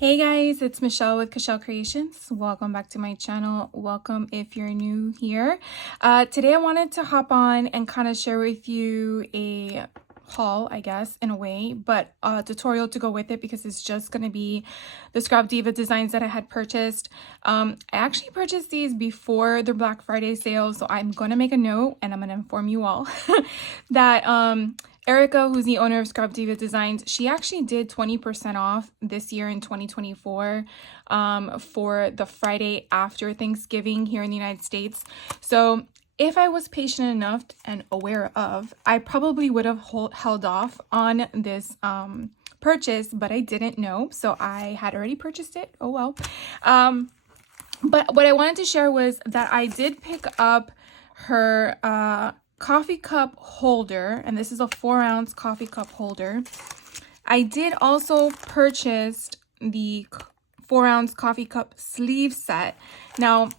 Hey guys, it's Michelle with Michelle Creations. Welcome back to my channel. Welcome if you're new here. Today I wanted to hop on and kind of share with you a haul, I guess, in a way, but a tutorial to go with it because it's just going to be the Scrap Diva designs that I had purchased. I actually purchased these before the Black Friday sale, so I'm going to make a note and I'm going to inform you all that Erica, who's the owner of Scrap Diva Designs, she actually did 20% off this year in 2024 for the Friday after Thanksgiving here in the United States. So if I was patient enough and aware of, I probably would have held off on this purchase, but I didn't know. So I had already purchased it. Oh well. But what I wanted to share was that I did pick up her coffee cup holder, and this is a 4-ounce coffee cup holder. I did also purchase the 4-ounce coffee cup sleeve set. Now,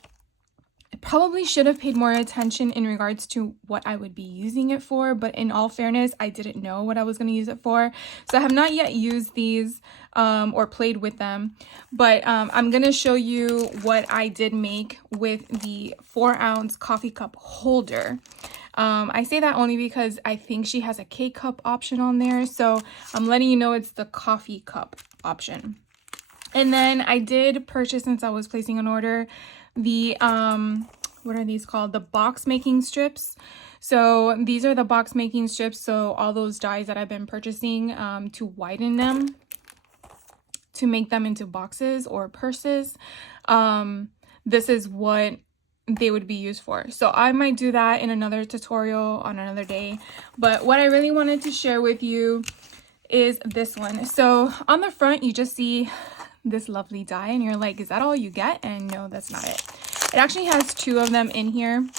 I probably should have paid more attention in regards to what I would be using it for, but in all fairness, I didn't know what I was going to use it for. So I have not yet used these or played with them, but I'm going to show you what I did make with the 4-ounce coffee cup holder. I say that only because I think she has a K-cup option on there, so I'm letting you know it's the coffee cup option. And then I did purchase, since I was placing an order, the what are these called? The box making strips. So these are the box making strips. So all those dies that I've been purchasing to widen them, to make them into boxes or purses. This is what they would be used for. So I might do that in another tutorial on another day. But what I really wanted to share with you is this one. So on the front, you just see this lovely die and you're like, is that all you get? And no, that's not it. It actually has 2 of them in here.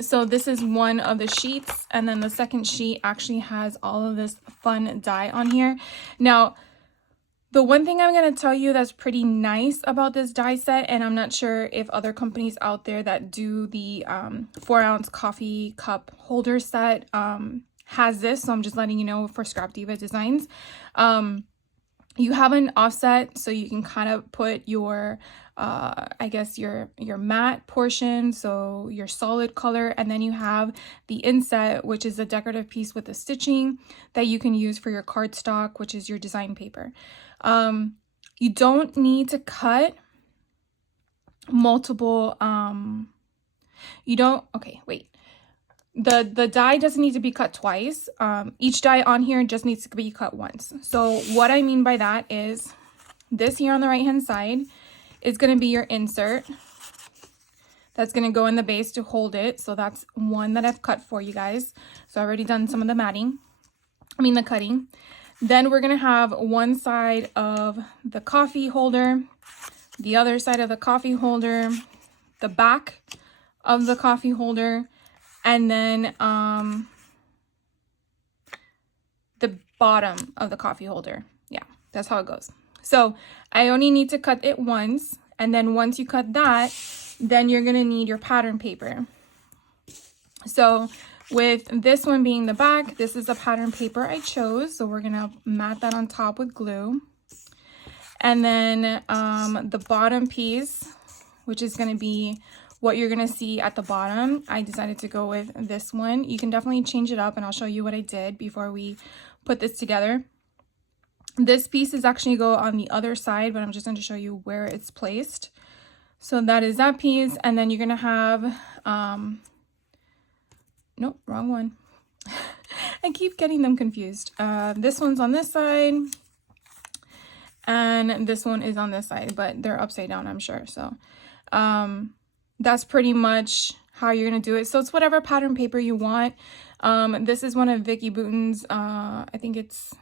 So this is one of the sheets, and then the second sheet actually has all of this fun die on here. Now, the one thing I'm going to tell you that's pretty nice about this die set, and I'm not sure if other companies out there that do the 4-ounce coffee cup holder set has this, so I'm just letting you know for Scrap Diva Designs. You have an offset, so you can kind of put your, I guess your matte portion, so your solid color, and then you have the inset, which is a decorative piece with the stitching that you can use for your cardstock, which is your design paper. You don't need to cut multiple, okay, wait. The die doesn't need to be cut twice. Each die on here just needs to be cut once. So what I mean by that is this here on the right hand side is going to be your insert. That's going to go in the base to hold it. So that's one that I've cut for you guys. So I've already done some of the the cutting. Then we're going to have one side of the coffee holder, the other side of the coffee holder, the back of the coffee holder, and then the bottom of the coffee holder. Yeah, that's how it goes. So I only need to cut it once, and then once you cut that, then you're gonna need your pattern paper. So with this one being the back, this is the pattern paper I chose. So we're gonna mat that on top with glue. And then the bottom piece, which is gonna be what you're gonna see at the bottom, I decided to go with this one. You can definitely change it up, and I'll show you what I did before we put this together. This piece is actually go on the other side, but I'm just going to show you where it's placed. So that is that piece, and then you're gonna have nope, wrong one. I keep getting them confused. This one's on this side, and this one is on this side, but they're upside down, I'm sure. So that's pretty much how you're gonna do it. So it's whatever pattern paper you want. This is one of Vicky Bouton's, I think it's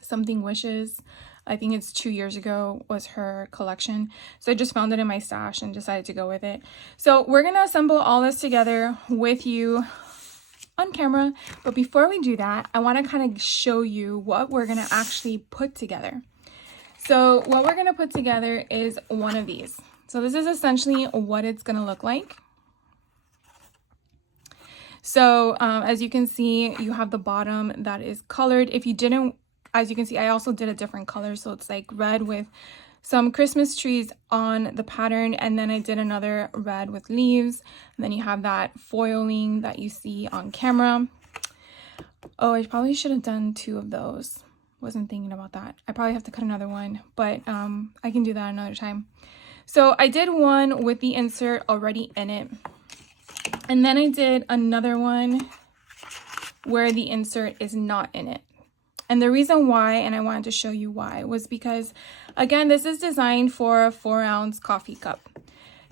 something Wishes. I think it's 2 years ago was her collection. So I just found it in my stash and decided to go with it. So we're gonna assemble all this together with you on camera. But before we do that, I wanna kind of show you what we're gonna actually put together. So what we're gonna put together is one of these. So this is essentially what it's gonna look like. So as you can see, you have the bottom that is colored. If you didn't as you can see, I also did a different color. So it's like red with some Christmas trees on the pattern, and then I did another red with leaves, and then you have that foiling that you see on camera. Oh, I probably should have done 2 of those. Wasn't thinking about that. I probably have to cut another one, but I can do that another time. So I did one with the insert already in it, and then I did another one where the insert is not in it. And the reason why, and I wanted to show you why, was because, again, this is designed for a 4-ounce coffee cup.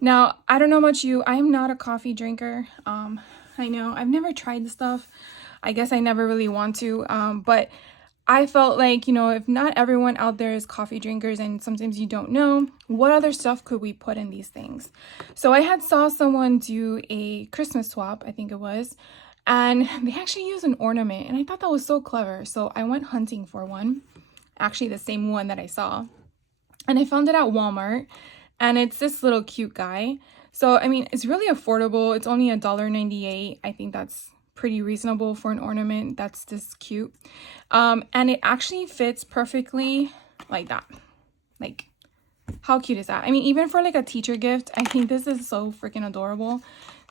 Now, I don't know about you, I am not a coffee drinker. I know I've never tried the stuff. I guess I never really want to, but I felt like, you know, if not everyone out there is coffee drinkers and sometimes you don't know, what other stuff could we put in these things? So I had saw someone do a Christmas swap, I think it was, and they actually used an ornament, and I thought that was so clever. So I went hunting for one, actually the same one that I saw, and I found it at Walmart, and it's this little cute guy. So, I mean, it's really affordable. It's only $1.98. I think that's pretty reasonable for an ornament that's this cute. And it actually fits perfectly like that. Like, how cute is that? I mean, even for like a teacher gift, I think this is so freaking adorable.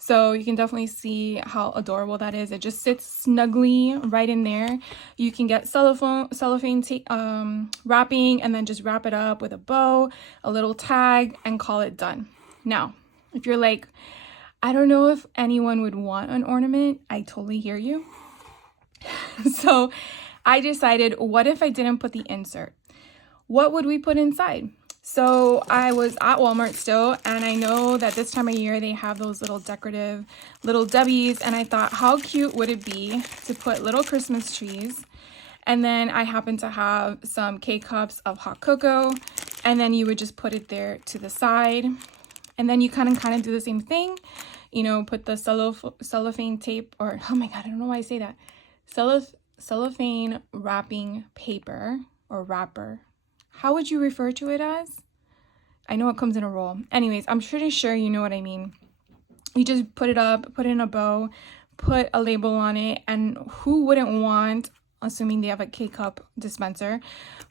So you can definitely see how adorable that is. It just sits snugly right in there. You can get cellophane wrapping and then just wrap it up with a bow, a little tag, and call it done. Now, if you're like, I don't know if anyone would want an ornament, I totally hear you. So I decided, what if I didn't put the insert? What would we put inside? So I was at Walmart still, and I know that this time of year they have those little decorative little Debbies, and I thought, how cute would it be to put little Christmas trees? And then I happen to have some K-cups of hot cocoa, and then you would just put it there to the side. And then you kind of do the same thing, you know, put the cellophane tape, or oh my god, I don't know why I say that, cellophane wrapping paper or wrapper. How would you refer to it as? I know it comes in a roll. Anyways, I'm pretty sure you know what I mean. You just put it up, put it in a bow, put a label on it, and who wouldn't want, assuming they have a K-cup dispenser,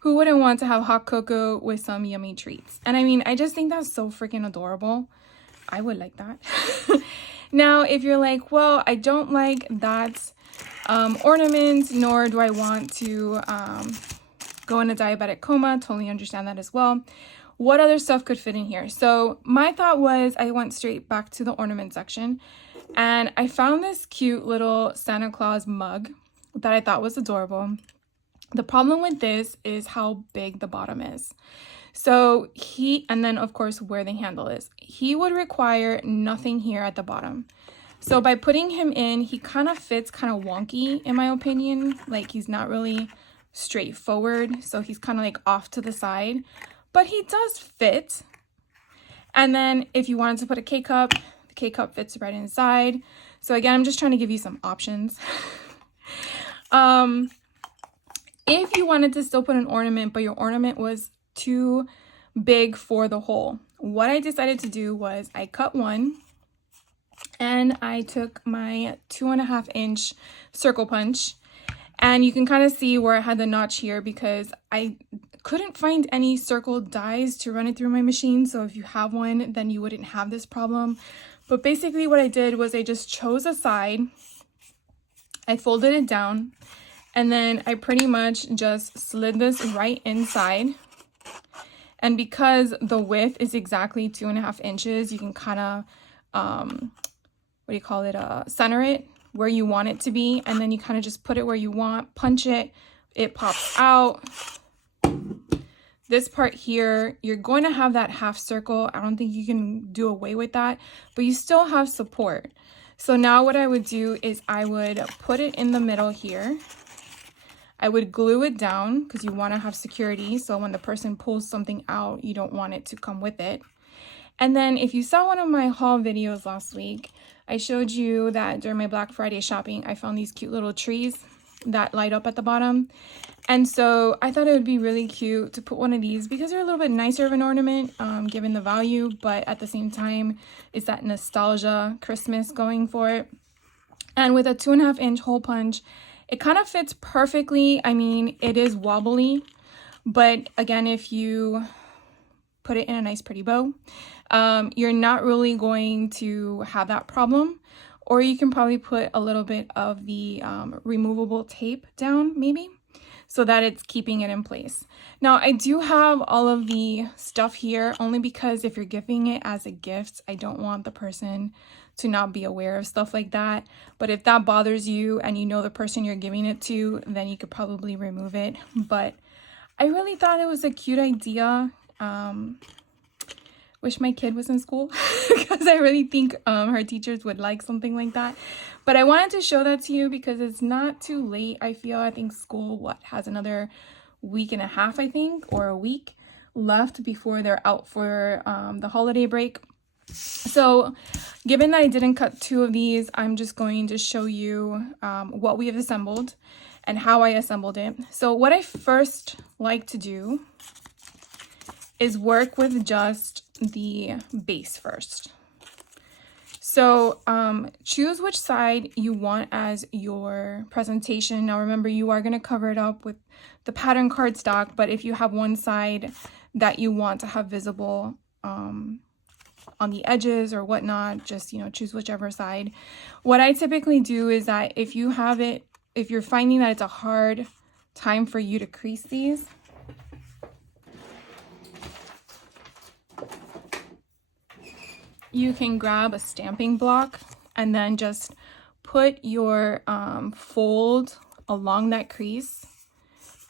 who wouldn't want to have hot cocoa with some yummy treats? And I mean, I just think that's so freaking adorable. I would like that. Now, if you're like, well, I don't like that ornament, nor do I want to go in a diabetic coma, totally understand that as well. What other stuff could fit in here? So my thought was, I went straight back to the ornament section, and I found this cute little Santa Claus mug that I thought was adorable. The problem with this is how big the bottom is. So and then of course where the handle is. He would require nothing here at the bottom. So by putting him in, he kind of fits kind of wonky in my opinion. Like, he's not really straightforward, so he's kind of like off to the side, but he does fit. And then if you wanted to put a K-cup, the K-cup fits right inside. So again, I'm just trying to give you some options. If you wanted to still put an ornament, but your ornament was too big for the hole, what I decided to do was I cut one, and I took my 2.5-inch circle punch, and you can kind of see where I had the notch here because I couldn't find any circle dies to run it through my machine. So if you have one, then you wouldn't have this problem. But basically what I did was I just chose a side, I folded it down, and then I pretty much just slid this right inside. And because the width is exactly 2.5 inches, you can kind of, center it where you want it to be. And then you kind of just put it where you want, punch it, it pops out. This part here, you're going to have that half circle. I don't think you can do away with that, but you still have support. So now what I would do is I would put it in the middle here. I would glue it down because you want to have security. So when the person pulls something out, you don't want it to come with it. And then if you saw one of my haul videos last week, I showed you that during my Black Friday shopping, I found these cute little trees that light up at the bottom. And so I thought it would be really cute to put one of these because they're a little bit nicer of an ornament, given the value, but at the same time, it's that nostalgia Christmas going for it. And with a 2.5-inch hole punch, It kind of fits perfectly. I mean, it is wobbly, but again, if you put it in a nice pretty bow, you're not really going to have that problem. Or you can probably put a little bit of the removable tape down maybe, so that it's keeping it in place. Now, I do have all of the stuff here only because if you're giving it as a gift, I don't want the person to not be aware of stuff like that. But if that bothers you and you know the person you're giving it to, then you could probably remove it. But I really thought it was a cute idea. Wish my kid was in school because I really think her teachers would like something like that. But I wanted to show that to you because it's not too late. I think school has another week and a half, I think, or a week left before they're out for the holiday break. So given that I didn't cut 2 of these, I'm just going to show you what we have assembled and how I assembled it. So what I first like to do is work with just the base first. So choose which side you want as your presentation. Now remember, you are going to cover it up with the pattern cardstock, but if you have one side that you want to have visible on the edges or whatnot, just, you know, choose whichever side. What I typically do is that if you're finding that it's a hard time for you to crease these, you can grab a stamping block and then just put your fold along that crease,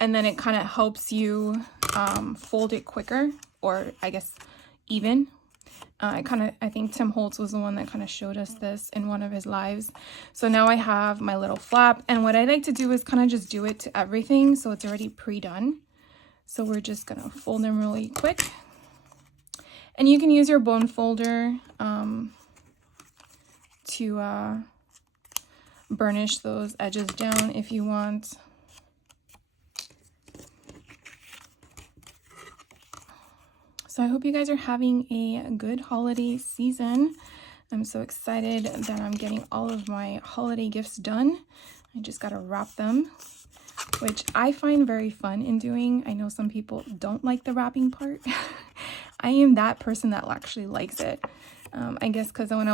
and then it kind of helps you fold it quicker, or I guess even. I think Tim Holtz was the one that kind of showed us this in one of his lives. So now I have my little flap, and what I like to do is kind of just do it to everything so it's already pre-done. So we're just gonna fold them really quick. And you can use your bone folder to burnish those edges down if you want. So I hope you guys are having a good holiday season. I'm so excited that I'm getting all of my holiday gifts done. I just gotta wrap them, which I find very fun in doing. I know some people don't like the wrapping part. I am that person that actually likes it. I guess because when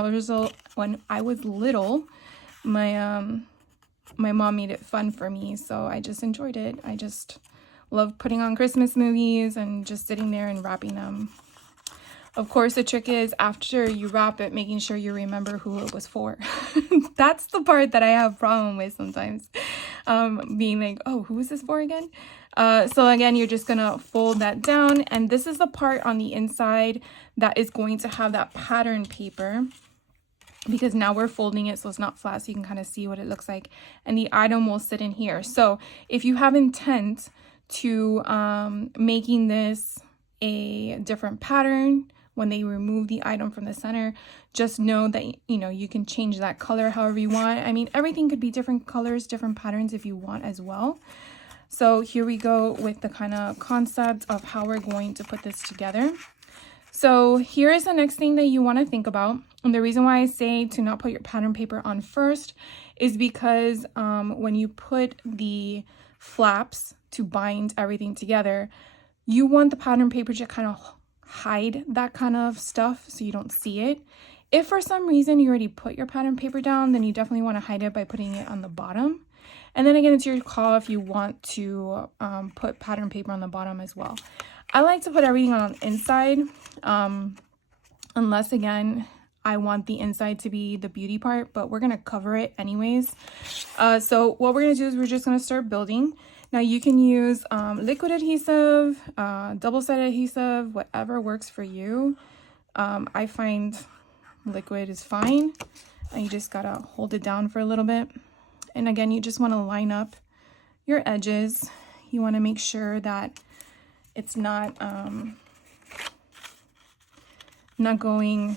I was little, my mom made it fun for me, so I just enjoyed it. I just love putting on Christmas movies and just sitting there and wrapping them. Of course, the trick is after you wrap it, making sure you remember who it was for. That's the part that I have problem with sometimes. Being like, oh, who is this for again? So again, you're just gonna fold that down, and this is the part on the inside that is going to have that pattern paper, because now we're folding it so it's not flat, so you can kind of see what it looks like, and the item will sit in here. So if you have intent to making this a different pattern when they remove the item from the center, just know that, you know, you can change that color however you want. I mean, everything could be different colors, different patterns if you want as well. So here we go with the kind of concept of how we're going to put this together. So here is the next thing that you want to think about. And the reason why I say to not put your pattern paper on first is because when you put the flaps to bind everything together, you want the pattern paper to kind of hide that kind of stuff so you don't see it. If for some reason you already put your pattern paper down, then you definitely want to hide it by putting it on the bottom. And then again, it's your call if you want to put pattern paper on the bottom as well. I like to put everything on the inside, unless again, I want the inside to be the beauty part, but we're gonna cover it anyways. So what we're gonna do is we're just gonna start building. Now you can use liquid adhesive, double-sided adhesive, whatever works for you. I find liquid is fine, and you just gotta hold it down for a little bit. And again, you just wanna line up your edges. You wanna make sure that it's not going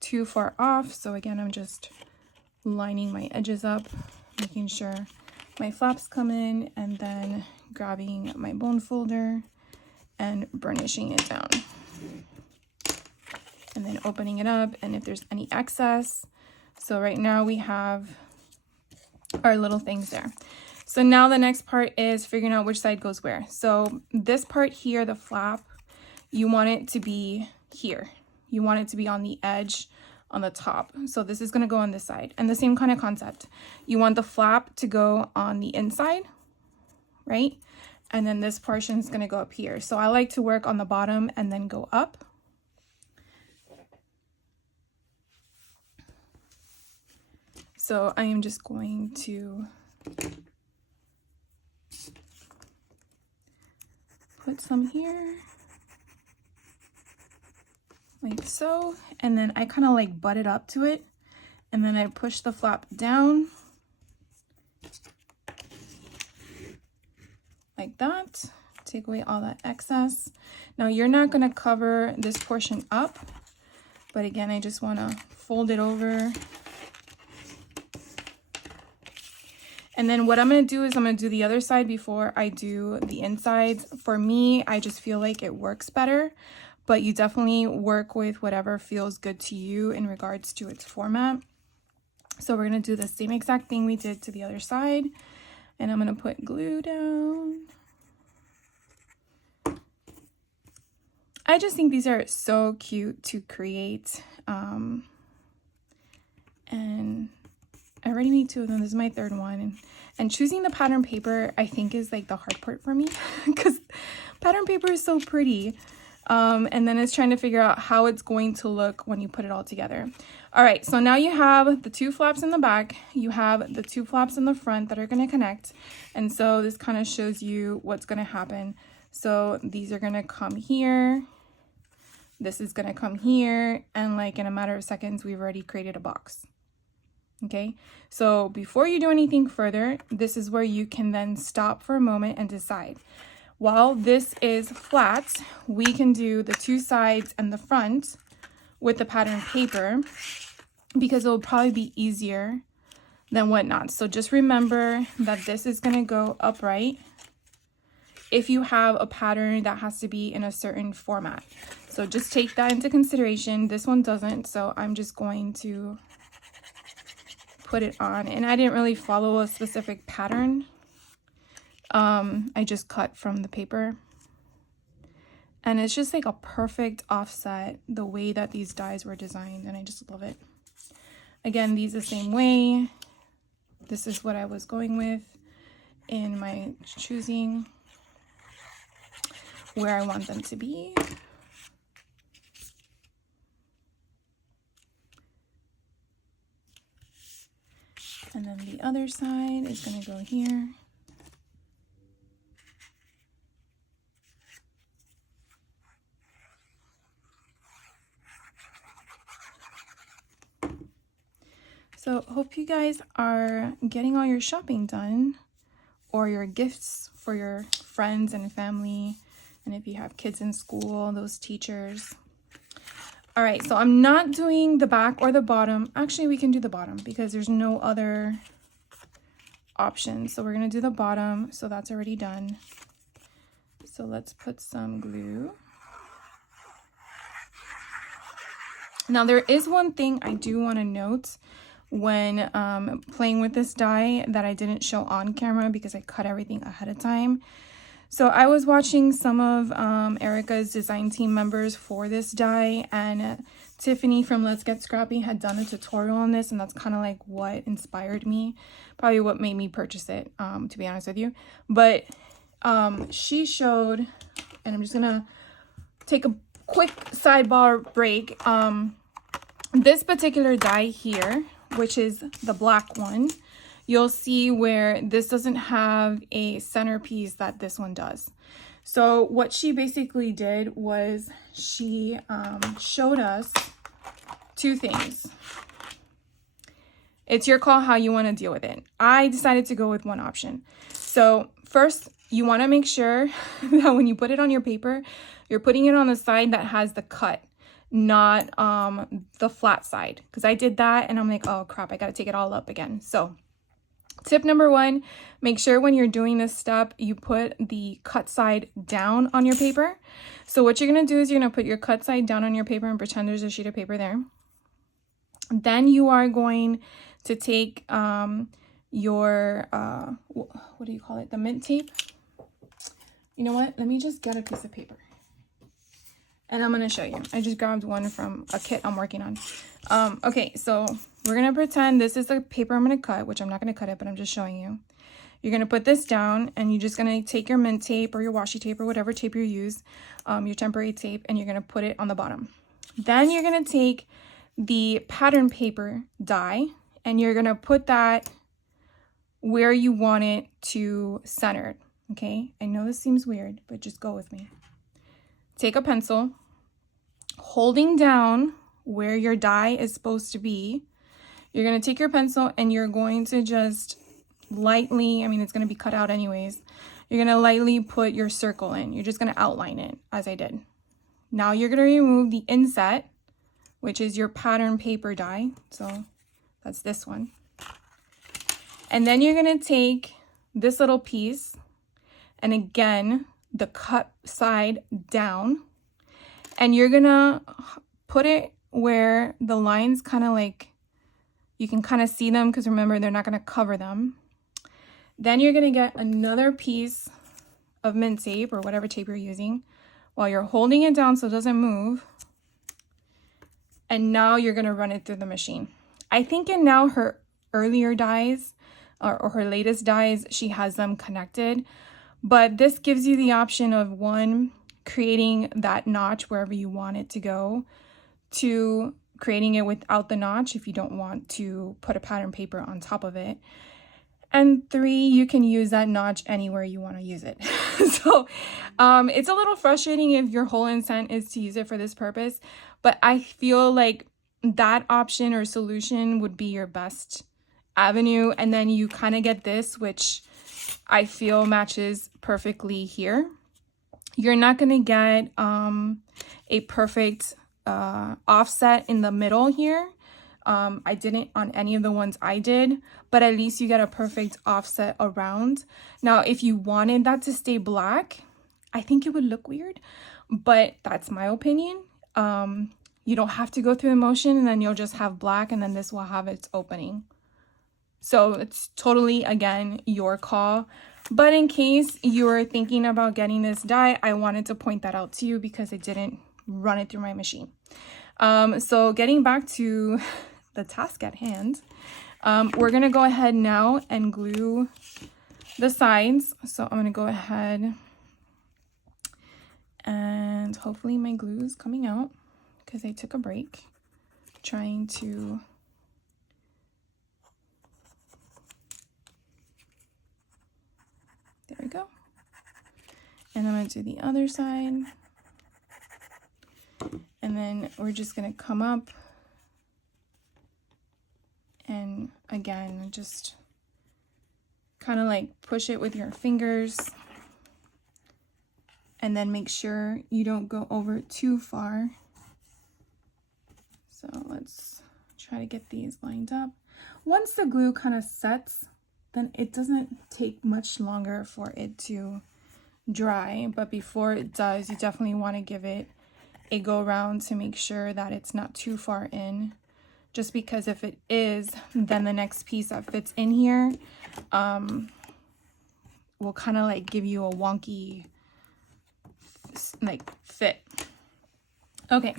too far off. So again, I'm just lining my edges up, making sure my flaps come in, and then grabbing my bone folder and burnishing it down. And then opening it up, and if there's any excess. So right now we have our little things there. So now the next part is figuring out which side goes where. So this part here, the flap, you want it to be here. You want it to be on the edge on the top. So this is going to go on this side. And the same kind of concept. You want the flap to go on the inside, right? And then this portion is going to go up here. So I like to work on the bottom and then go up. So I am just going to put some here, like so, and then I kind of like butt it up to it, and then I push the flap down like that, take away all that excess. Now you're not going to cover this portion up, but again, I just want to fold it over. And then what I'm going to do is I'm going to do the other side before I do the insides. For me, I just feel like it works better, but you definitely work with whatever feels good to you in regards to its format. So we're going to do the same exact thing we did to the other side. And I'm going to put glue down. I just think these are so cute to create. And I already made 2 of them. This is my 3rd one. And choosing the pattern paper, I think, is like the hard part for me because pattern paper is so pretty. And then it's trying to figure out how it's going to look when you put it all together. All right, so now you have the 2 flaps in the back. You have the 2 flaps in the front that are going to connect. And so this kind of shows you what's going to happen. So these are going to come here. This is going to come here. And like in a matter of seconds, we've already created a box. Okay, so before you do anything further, this is where you can then stop for a moment and decide. While this is flat, we can do the 2 sides and the front with the pattern paper because it will probably be easier than whatnot. So just remember that this is going to go upright if you have a pattern that has to be in a certain format. So just take that into consideration. This one doesn't, so I'm just going to put it on, and I didn't really follow a specific pattern. I just cut from the paper, and it's just like a perfect offset the way that these dies were designed, and I just love it. Again, these the same way. This is what I was going with in my choosing where I want them to be. And then the other side is going to go here. So hope you guys are getting all your shopping done, or your gifts for your friends and family. And if you have kids in school, those teachers. All right, so I'm not doing the back or the bottom. Actually, we can do the bottom because there's no other option. So we're gonna do the bottom, so that's already done. So let's put some glue. Now there is one thing I do wanna note when playing with this die that I didn't show on camera because I cut everything ahead of time. So I was watching some of Erica's design team members for this die, and Tiffany from Let's Get Scrappy had done a tutorial on this, and that's kind of like what inspired me, probably what made me purchase it, to be honest with you. But she showed, and I'm just gonna take a quick sidebar break. This particular die here, which is the black one, you'll see where this doesn't have a centerpiece that this one does. So what she basically did was she showed us 2 things. It's your call how you want to deal with it. I decided to go with one option. So first, you want to make sure that when you put it on your paper, you're putting it on the side that has the cut, not the flat side. Because I did that and I'm like, oh crap, I got to take it all up again. So tip number 1, make sure when you're doing this step, you put the cut side down on your paper. So what you're going to do is you're going to put your cut side down on your paper and pretend there's a sheet of paper there. Then you are going to take your, what do you call it? The mint tape. You know what? Let me just get a piece of paper. And I'm going to show you. I just grabbed one from a kit I'm working on. Okay, so we're going to pretend this is the paper I'm going to cut, which I'm not going to cut it, but I'm just showing you. You're going to put this down, and you're just going to take your mint tape or your washi tape or whatever tape you use, your temporary tape, and you're going to put it on the bottom. Then you're going to take the pattern paper die, and you're going to put that where you want it to center. Okay, I know this seems weird, but just go with me. Take a pencil, holding down where your die is supposed to be. You're going to take your pencil and you're going to just lightly, I mean, it's going to be cut out anyways. You're going to lightly put your circle in. You're just going to outline it as I did. Now you're going to remove the inset, which is your pattern paper die. So that's this one. And then you're going to take this little piece and again, the cut side down, and you're gonna put it where the lines kind of like, you can kind of see them because remember, they're not gonna cover them. Then you're gonna get another piece of mint tape or whatever tape you're using while you're holding it down so it doesn't move. And now you're gonna run it through the machine. I think in now her earlier dies or her latest dies, she has them connected. But this gives you the option of one, creating that notch wherever you want it to go, two, creating it without the notch if you don't want to put a pattern paper on top of it, and three, you can use that notch anywhere you want to use it. So it's a little frustrating if your whole intent is to use it for this purpose, but I feel like that option or solution would be your best avenue. And then you kind of get this, which I feel matches perfectly here. You're not going to get a perfect offset in the middle here. I didn't on any of the ones I did, but at least you get a perfect offset around. Now, if you wanted that to stay black, I think it would look weird, but that's my opinion. You don't have to go through the motion and then you'll just have black and then this will have its opening. So it's totally, again, your call. But in case you're thinking about getting this die, I wanted to point that out to you because I didn't run it through my machine. So getting back to the task at hand, we're going to go ahead now and glue the sides. So I'm going to go ahead and hopefully my glue is coming out because I took a break trying to... There we go. And I'm going to do the other side. And then we're just going to come up and again, just kind of like push it with your fingers and then make sure you don't go over too far. So let's try to get these lined up. Once the glue kind of sets, then it doesn't take much longer for it to dry, but before it does, you definitely want to give it a go around to make sure that it's not too far in, just because if it is, then the next piece that fits in here will kind of like give you a wonky like fit. Okay,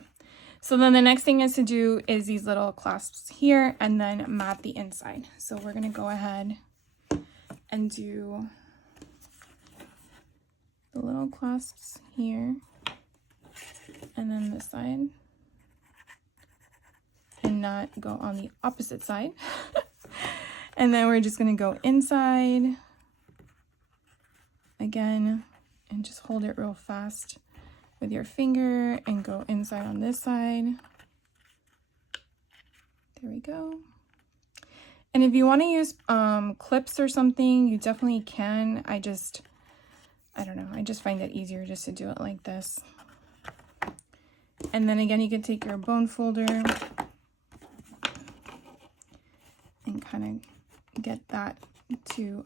so then the next thing is to do is these little clasps here and then mat the inside. So we're going to go ahead and do the little clasps here and then this side and not go on the opposite side. And then we're just going to go inside again and just hold it real fast with your finger and go inside on this side. There we go. And if you want to use clips or something, you definitely can. I don't know, I just find it easier just to do it like this. And then again, you can take your bone folder and kind of get that to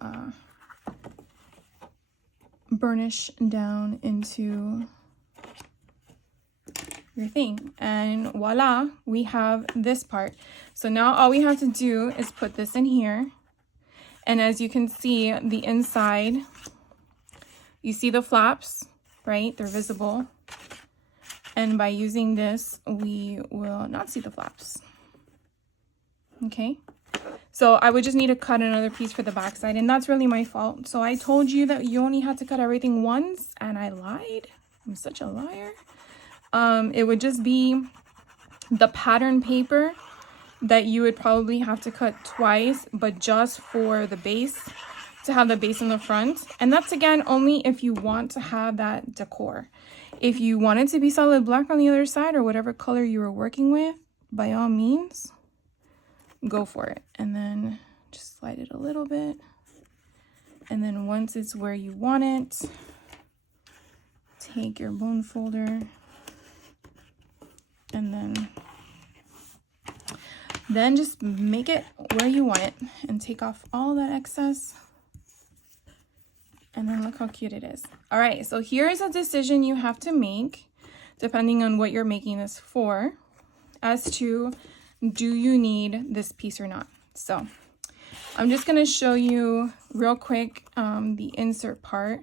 burnish down into your thing, and voila, we have this part. So now all we have to do is put this in here, And as you can see, the inside, you see the flaps, right? They're visible. And by using this, we will not see the flaps. Okay. So I would just need to cut another piece for the backside, and that's really my fault. So I told you that you only had to cut everything once, and I lied. I'm such a liar. It would just be the pattern paper that you would probably have to cut twice, but just for the base, to have the base in the front. And that's again only if you want to have that decor. If you want it to be solid black on the other side, or whatever color you were working with, by all means, go for it. And then just slide it a little bit. And then once it's where you want it, take your bone folder and then just make it where you want it and take off all that excess. And then look how cute it is. All right, so here's a decision you have to make depending on what you're making this for, as to do you need this piece or not. So I'm just gonna show you real quick the insert part.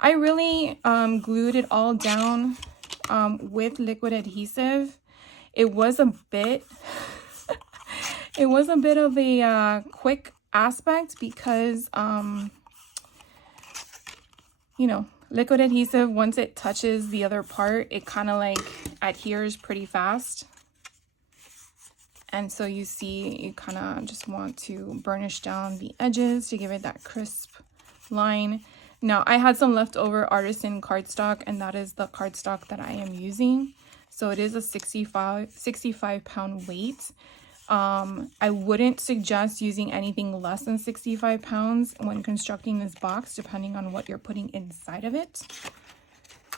I really glued it all down with liquid adhesive. It was a bit it was a bit of a quick aspect because you know, liquid adhesive, once it touches the other part, it kind of like adheres pretty fast. And so you see, you kind of just want to burnish down the edges to give it that crisp line. Now, I had some leftover artisan cardstock, and that is the cardstock that I am using. So it is a 65 pound weight. I wouldn't suggest using anything less than 65 pounds when constructing this box, depending on what you're putting inside of it.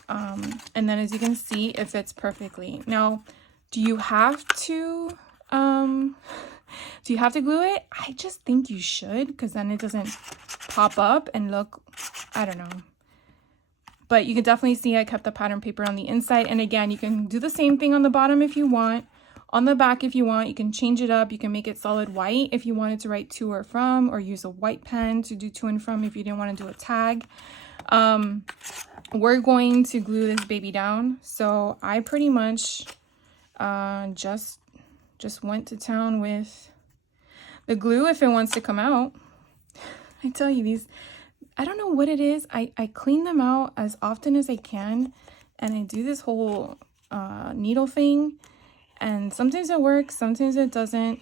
And then as you can see, it fits perfectly. Now, do you have to glue it? I just think you should, because then it doesn't pop up and look, I don't know. But you can definitely see I kept the pattern paper on the inside. And again, you can do the same thing on the bottom if you want. On the back if you want. You can change it up. You can make it solid white if you wanted to write to or from, or use a white pen to do to and from if you didn't want to do a tag. We're going to glue this baby down. So I pretty much just went to town with the glue if it wants to come out. I tell you, these, I don't know what it is. I clean them out as often as I can, and I do this whole needle thing. And sometimes it works, sometimes it doesn't.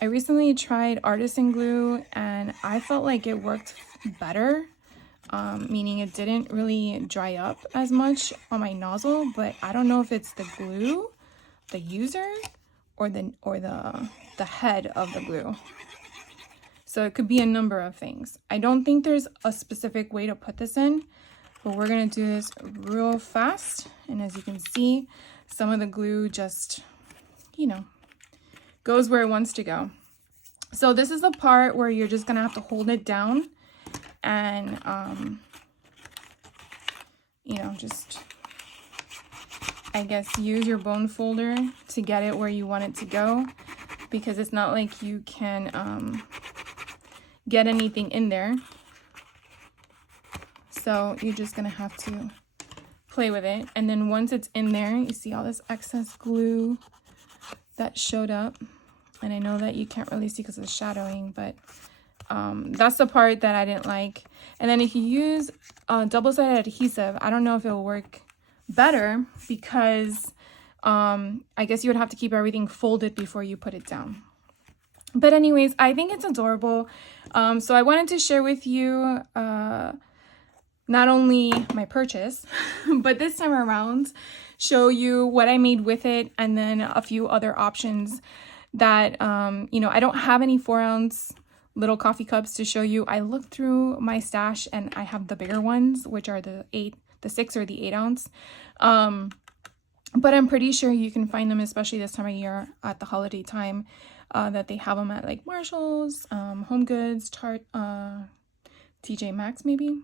I recently tried artisan glue, and I felt like it worked better, meaning it didn't really dry up as much on my nozzle. But I don't know if it's the glue, the user, or the head of the glue. So it could be a number of things. I don't think there's a specific way to put this in, but we're gonna do this real fast. And as you can see, some of the glue just, you know, goes where it wants to go. So this is the part where you're just gonna have to hold it down and, you know, just, I guess, use your bone folder to get it where you want it to go, because it's not like you can get anything in there. So you're just gonna have to play with it. And then once it's in there, you see all this excess glue that showed up. And I know that you can't really see because of the shadowing, but that's the part that I didn't like. And then if you use double-sided adhesive, I don't know if it'll work better, because I guess you would have to keep everything folded before you put it down. But anyways, I think it's adorable. So I wanted to share with you not only my purchase, but this time around, show you what I made with it, and then a few other options that, you know, I don't have any 4-ounce little coffee cups to show you. I looked through my stash and I have the bigger ones, which are the 6 or the 8 ounce. But I'm pretty sure you can find them, especially this time of year at the holiday time, that they have them at like Marshall's, Home Goods, TJ Maxx maybe.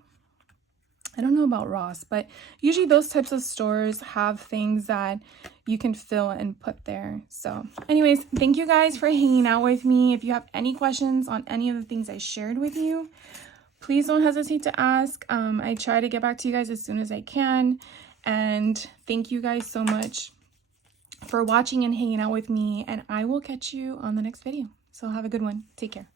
I don't know about Ross, but usually those types of stores have things that you can fill and put there. So anyways, thank you guys for hanging out with me. If you have any questions on any of the things I shared with you, please don't hesitate to ask. I try to get back to you guys as soon as I can. And thank you guys so much for watching and hanging out with me. And I will catch you on the next video. So have a good one. Take care.